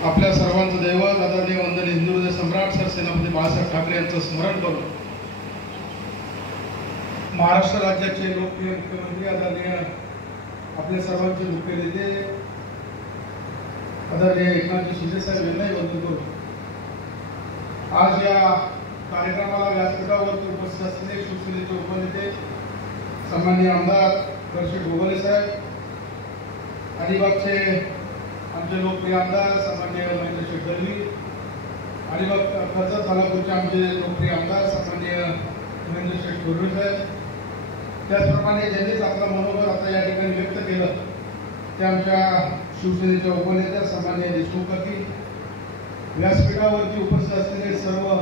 आपल्या सर्वांचं दैवत आदरणीय वंदन हिंदू सम्राट सर सेनापती बाळासाहेब ठाकरे यांचं स्मरण करून महाराष्ट्र राज्याचे लोकप्रिय मुख्यमंत्री आदरणीय आपल्या सर्वांचे मुख्य नेते आदरणीय एकनाथजी शिंदे साहेब यांनाही वंदन करतो आज या कार्यक्रमाला व्यासपीठावरती उपस्थित असलेले शिवसेनेचे उपनेते सन्माननीय आमदार दर्शक गोगले साहेब अलिबागचे आमचे लोकप्रिय आमदार सन्मान्य महेंद्र शेठ दलवी मग कर्जत तालुक्याचे आमचे लोकप्रिय आमदार सन्मान्य महेंद्र शेठ गोरवे साहेब. त्याचप्रमाणे ज्यांनीच आपलं मनोबल आता या ठिकाणी व्यक्त केलं ते आमच्या शिवसेनेच्या उपनेत्या सन्मान्य देशमुख करतील. व्यासपीठावरती उपस्थित असलेले सर्व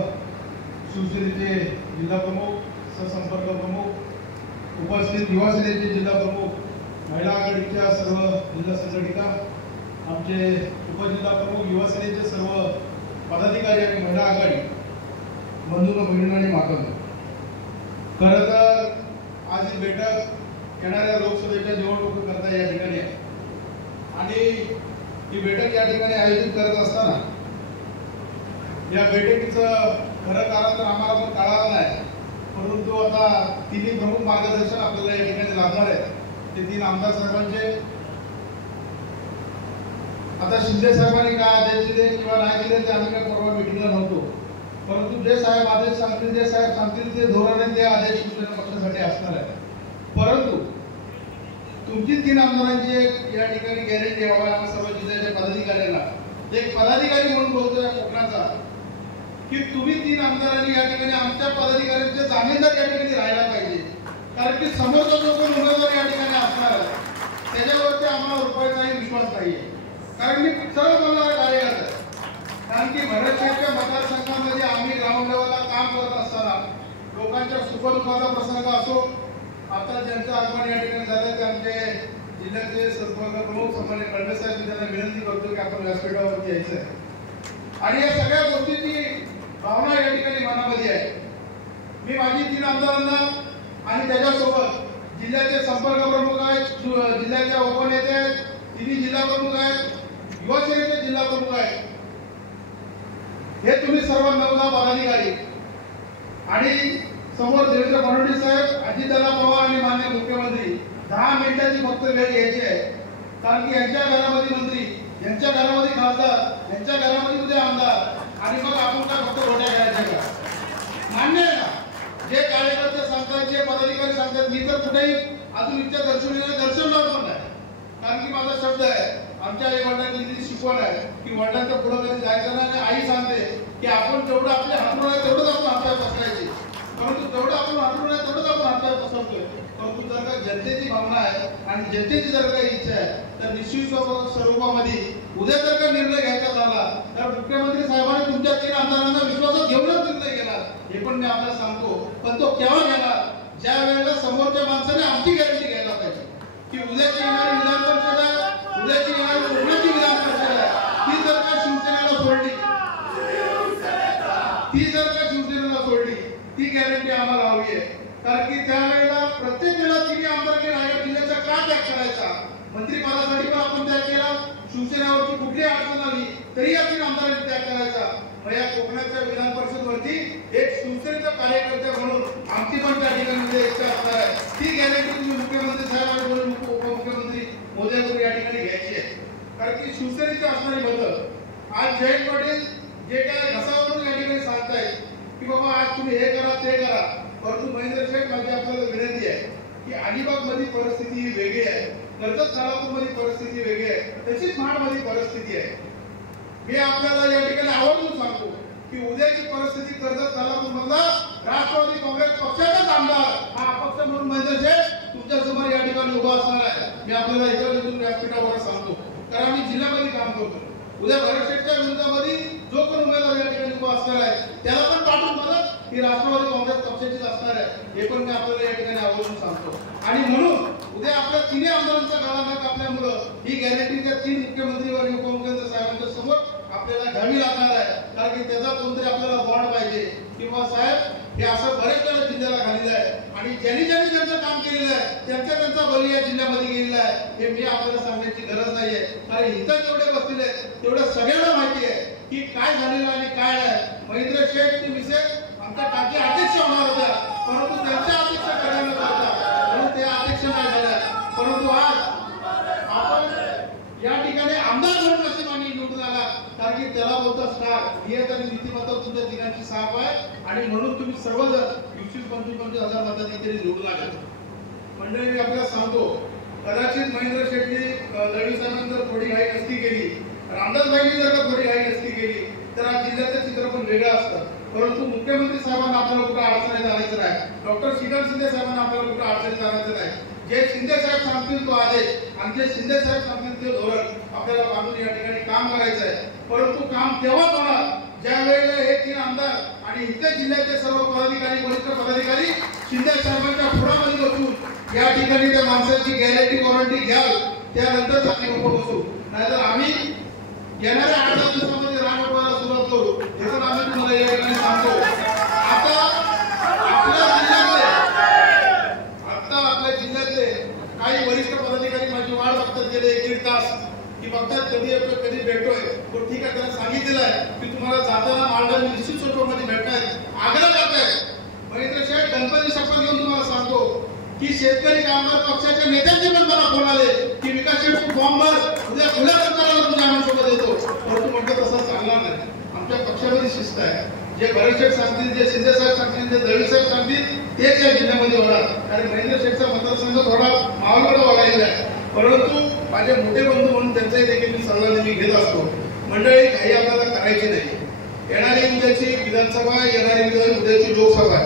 शिवसेनेचे जिल्हा प्रमुख सहसंपर्क प्रमुख उपस्थित युवा सेनेचे जिल्हा प्रमुख महिला आघाडीच्या सर्व जिल्हा संघटिका आमचे उपजिल्हा प्रमुख युवा सेनेचे सर्व पदाधिकारी आणि महिला आघाडी बंधू बहिणी आणि मातांनो खरं तर आज ही बैठक येणाऱ्या लोकसभेच्या निवडणुकीकरता या ठिकाणी आहे. आणि ही बैठक या ठिकाणी आयोजित करत असताना या बैठकीचं खरं कारण तर आम्हाला पण कळालं नाही. परंतु आता तिन्ही प्रमुख मार्गदर्शन आपल्याला या ठिकाणी लागणार आहेत. ते तीन आमदार साहेबांचे आता शिंदे साहेबांनी काय आदेश दिले किंवा नाही दिले ते आम्ही काय परवा भेटलं नव्हतो. परंतु जे साहेब आदेश सांगतील जे साहेब सांगतील ते धोरण ते आदेश शिवसेना पक्षासाठी असणार आहे. परंतु तुमची तीन आमदारांची एक या ठिकाणी गॅरंटी हवा आम्ही सर्व जिल्ह्याच्या पदाधिकाऱ्यांना. एक पदाधिकारी म्हणून बोलतोय कोकणाचा. की तुम्ही तीन आमदारांनी या ठिकाणी आमच्या पदाधिकाऱ्यांचे जामीनदार या ठिकाणी राहायला पाहिजे. कारण की समोरचा जो कोण उमेदवार या ठिकाणी असणार आहे त्याच्यावरती आम्हाला रुपयाचाही विश्वास नाहीये. कारण मी सर्व मला कार्यरत आहे. कारण की भरतशेठच्या मतदारसंघामध्ये आम्ही ग्राउंड लेवलला काम करत असताना लोकांच्या सुखदुःखाचा प्रसंग असो आता ज्यांचं आगमन या ठिकाणी झालं ते आमचे जिल्ह्याचे संपर्क प्रमुख सन्मान्य खंडे त्यांना विनंती करतो की आपण व्यासपीठावरती यायचं आहे आणि या सगळ्या गोष्टीची भावना या ठिकाणी मनामध्ये आहे. मी माझी तीन आमदारांना आणि त्याच्यासोबत जिल्ह्याचे संपर्क प्रमुख आहेत जिल्ह्याच्या उपनेते आहेत तिन्ही जिल्हा प्रमुख आहेत. युवासेनेचे जिल्हा प्रमुख आहे हे तुम्ही सर्व नवदा पदाधिकारी. आणि समोर देवेंद्र फडणवीस साहेब अजितदादा पवार आणि मान्य मुख्यमंत्री दहा मिनिटाची फक्त वेळ घ्यायची आहे. कारण की यांच्या घरामध्ये मंत्री यांच्या घरामध्ये खासदार यांच्या घरामध्ये उद्या आमदार. आणि मग आपण काय फक्त रोट्या घ्यायच्या का? मान्य आहे ना? जे कार्यकर्ते सांगतात जे पदाधिकारी सांगतात मी तर कुठेही अजून इच्छा दर्शवलेलं दर्शवणार पण नाही. कारण की माझा शब्द आहे आमच्या आई वडिलांनी दिलेली शिकवण आहे की वडिलांच्या पुढे कधी जायचं ना आणि आई सांगते की आपण जेवढं आपले हातून आहे तेवढंच आपण हातावर बसायचे परंतु जेवढं आपण हातून आहे तेवढंच आपण हातावर पसरतोय. परंतु जर का जनतेची भावना आहे आणि जनतेची जर काही इच्छा आहे तर निश्चित स्वरूपामध्ये उद्या जर का निर्णय घ्यायचा झाला तर मुख्यमंत्री साहेबांनी तुमच्या तीन आमदारांना विश्वासात घेऊनच निर्णय घेणार. हे पण मी आपल्याला सांगतो. पण तो केव्हा घेणार? ज्या वेळेला समोरच्या माणसाने आमची गॅरंटी घ्यायला कारण की त्यावेळेला प्रत्येक वेळा तिने आमदारकी रायगड जिल्ह्याचा का त्याग करायचा? मंत्रिपदासाठी पण आपण त्याग केला. शिवसेनेवरची कुठली अडचण आली तरी या तीन आमदारांनी त्याग करायचा. मग या कोकणाच्या विधान परिषद वरती एक शिवसेनेचा कार्यकर्ता म्हणून आमची पण त्या ठिकाणी म्हणजे इच्छा असणार आहे. ती गॅरंटी तुम्ही मुख्यमंत्री साहेब आणि उपमुख्यमंत्री मोदी या ठिकाणी घ्यायची आहे. कारण की शिवसेनेचे असणारे बदल आज जयंत पाटील जे काय घसावरून या ठिकाणी सांगतायत की बाबा आज तुम्ही हे करा ते करा. परंतु महेंद्र शेठ माझी आपल्याला विनंती आहे की अलिबागमध्ये परिस्थिती ही वेगळी आहे कर्जत खालापूरमध्ये परिस्थिती वेगळी आहे तशीच महाडमध्ये परिस्थिती आहे. मी आपल्याला या ठिकाणी आवर्जून सांगतो की उद्याची परिस्थिती कर्जत खालापूर मधला राष्ट्रवादी काँग्रेस पक्षाचाच आमदार हा अपक्ष म्हणून महेंद्र शेठ तुमच्यासमोर या ठिकाणी उभा असणार आहे. मी आपल्याला इतर व्यासपीठावर सांगतो. कारण आम्ही जिल्ह्यामध्ये काम करतो. उद्या भरत शेठच्या विरोधामध्ये जो कोण उमेदवार या ठिकाणी उभा असणार आहे त्याला पण पाठवू ही राष्ट्रवादी काँग्रेस पक्षाचीच असणार आहे हे पण मी आपल्याला या ठिकाणी आवर्जून सांगतो. आणि म्हणून उद्या आपल्या तिन्ही आमदारांचा गाळा न कापल्यामुळं ही गॅरंटी त्या तीन मुख्यमंत्री आणि उपमुख्यमंत्री साहेबांच्या समोर आपल्याला घ्यावी लागणार आहे. कारण की त्याचा कोणतरी आपल्याला बॉन्ड पाहिजे. किंवा साहेब हे असं बरेच वेळा जिल्ह्याला घालेलं आहे. आणि ज्यांनी ज्यांनी ज्यांचं काम केलेलं आहे त्यांचा त्यांचा बली या जिल्ह्यामध्ये गेलेला आहे. हे मी आपल्याला सांगण्याची गरज नाहीये कारण इथं जेवढे बसलेले आहेत तेवढं सगळ्यांना माहिती की काय झालेलं आणि काय आहे. महेंद्र शेठ ची आमच्या टाकी अध्यक्ष होणार होत्या. परंतु त्यांच्या अध्यक्ष म्हणून अध्यक्ष नाही झाल्या परंतु आज आपण या ठिकाणी आमदार म्हणून नशिबाने निवडून आला. कारण की त्याला बोलता स्टार नियत आणि नीतिमत्ता तुमच्या तिघांची साफ आहे. आणि म्हणून तुम्ही सर्वजण वीस पंचवीस पंचवीस हजार मतांनी तरी निवडून आले. मंडळी मी आपल्याला सांगतो कदाचित महेंद्र शेट्टी लढी साहेबांनी जर थोडी घाई नसती केली. रामदासबाईंनी जर का थोडी घाई नसती केली तर आज जिल्ह्याचं चित्र पण वेगळं असतं. परंतु मुख्यमंत्री साहेबांना आपल्याला कुठं अडचणी जाण्याचं नाही. डॉक्टर श्रीकांत शिंदे साहेबांना आपल्याला कुठं अडचणी जाण्याचं नाही. जे शिंदे साहेब सांगतील तो आदेश आणि जे शिंदे साहेब सांगतील ते धोरण आपल्याला बांधून या ठिकाणी काम करायचं आहे. परंतु काम तेव्हाच होणार? ज्या वेळेला हे तीन आमदार आणि इतर जिल्ह्याचे सर्व पदाधिकारी वरिष्ठ पदाधिकारी शिंदे साहेबांच्या पुढामध्ये बसून या ठिकाणी त्या माणसाची गॅरंटी वॉरंटी घ्याल त्यानंतर आम्ही बसू नाहीतर आम्ही येणाऱ्या तास की बघतात कधी येतो कधी भेटतोय. पण ठीक आहे त्यांना सांगितलेलं आहे की तुम्हाला जाताना मालदार निश्चित स्वरूपामध्ये भेटणार आग्रह जात महेंद्र शेठ गणपती शपथ घेऊन तुम्हाला सांगतो की शेतकरी कामगार पक्षाच्या नेत्यांची पण मला फोन आले की विकास फॉर्म भर उद्या खुल्या येतो. परंतु नाही. आमच्या पक्षामध्ये शिस्त आहे. जे भरत सांगतील जे शिंदे साहेब सांगतील जे साहेब सांगतील तेच या जिल्ह्यामध्ये होणार. कारण महेंद्र शेठचा मतदारसंघ थोडा मावळगडा वागायला आहे परंतु माझे मोठे बंधू म्हणून त्यांचाही देखील मी सल्ला नेहमी घेत असतो. मंडळी काही आपल्याला करायची नाही. येणारी उद्याची विधानसभा येणारी उद्याची लोकसभा.